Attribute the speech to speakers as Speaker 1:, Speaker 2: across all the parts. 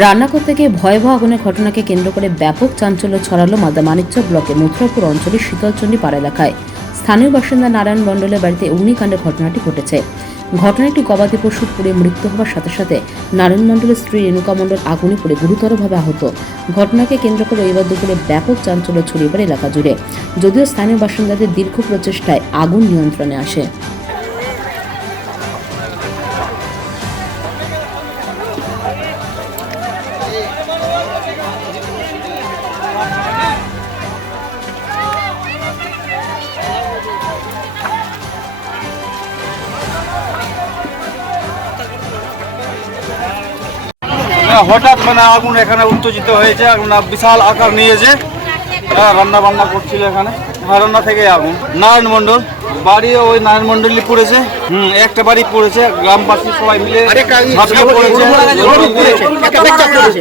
Speaker 1: রান্না করতে গিয়ে ভয়াবহ আগুনের ঘটনাকে কেন্দ্র করে ব্যাপক চাঞ্চল্য ছড়ালো মালদা মানিকচক ব্লকের মথুরাপুর অঞ্চলের শীতলচণ্ডী পাড়া এলাকায়। স্থানীয় বাসিন্দা নারায়ণ মণ্ডলের বাড়িতে অগ্নিকাণ্ডের ঘটনাটি ঘটেছে। ঘটনায় একটি গবাদি পশু পুড়ে মৃত্যু হওয়ার সাথে সাথে নারায়ণ মণ্ডলের স্ত্রী রেণুকা মণ্ডল আগুনে পুড়ে গুরুতরভাবে আহত। ঘটনাকে কেন্দ্র করে এবার দুপুরে ব্যাপক চাঞ্চল্য ছড়িয়ে পড়ে এলাকা জুড়ে। যদিও স্থানীয় বাসিন্দাদের দীর্ঘ প্রচেষ্টায় আগুন নিয়ন্ত্রণে আসে।
Speaker 2: হঠাৎ মানে আগুন এখানে উত্তেজিত হয়েছে আগুন বিশাল আকার নিয়েছে। হ্যাঁ রান্না বান্না করছিল এখানে। হ্যাঁ, রান্না থেকে আগুন। নারায়ণ মন্ডল বাড়ি ওই নারায়ণ মণ্ডলই পড়েছে। হুম একটা বাড়ি পড়েছে গ্রামবাসী সবাই মিলে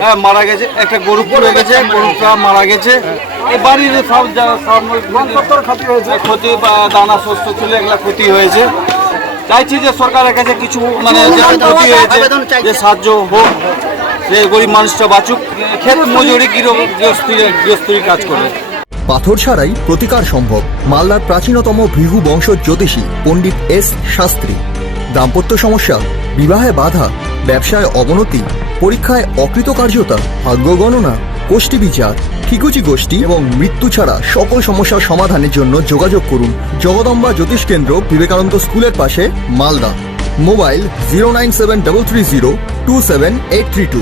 Speaker 2: হ্যাঁ মারা গেছে একটা গরু পড়ে গেছে গরুটা মারা গেছে। বাড়ির সব ক্ষতি হয়েছে। ক্ষতি বা দানা শস্য ছিল এগুলা ক্ষতি হয়েছে। চাইছি যে সরকারের কাছে কিছু মানে ক্ষতি হয়েছে যে সাহায্য হোক। যে গরিব মানুষটা বাঁচুক, ক্ষেত মজুরি গৃহস্থী কাজ করে
Speaker 3: পাথর ছাড়াই প্রতিকার সম্ভব মালদার প্রাচীনতম ভৃহু বংশ জ্যোতিষী পণ্ডিত এস শাস্ত্রী। দাম্পত্য সমস্যা, বিবাহে বাধা, ব্যবসায় অবনতি, পরীক্ষায় অকৃতকার্যতা, ভাগ্য গণনা গোষ্ঠী বিচার ঠিকুচি গোষ্ঠী এবং মৃত্যু ছাড়া সকল সমস্যার সমাধানের জন্য যোগাযোগ করুন জগদম্বা জ্যোতিষ কেন্দ্র বিবেকানন্দ স্কুলের পাশে Malda. Mobile zero nine seven double three zero two seven eight three two.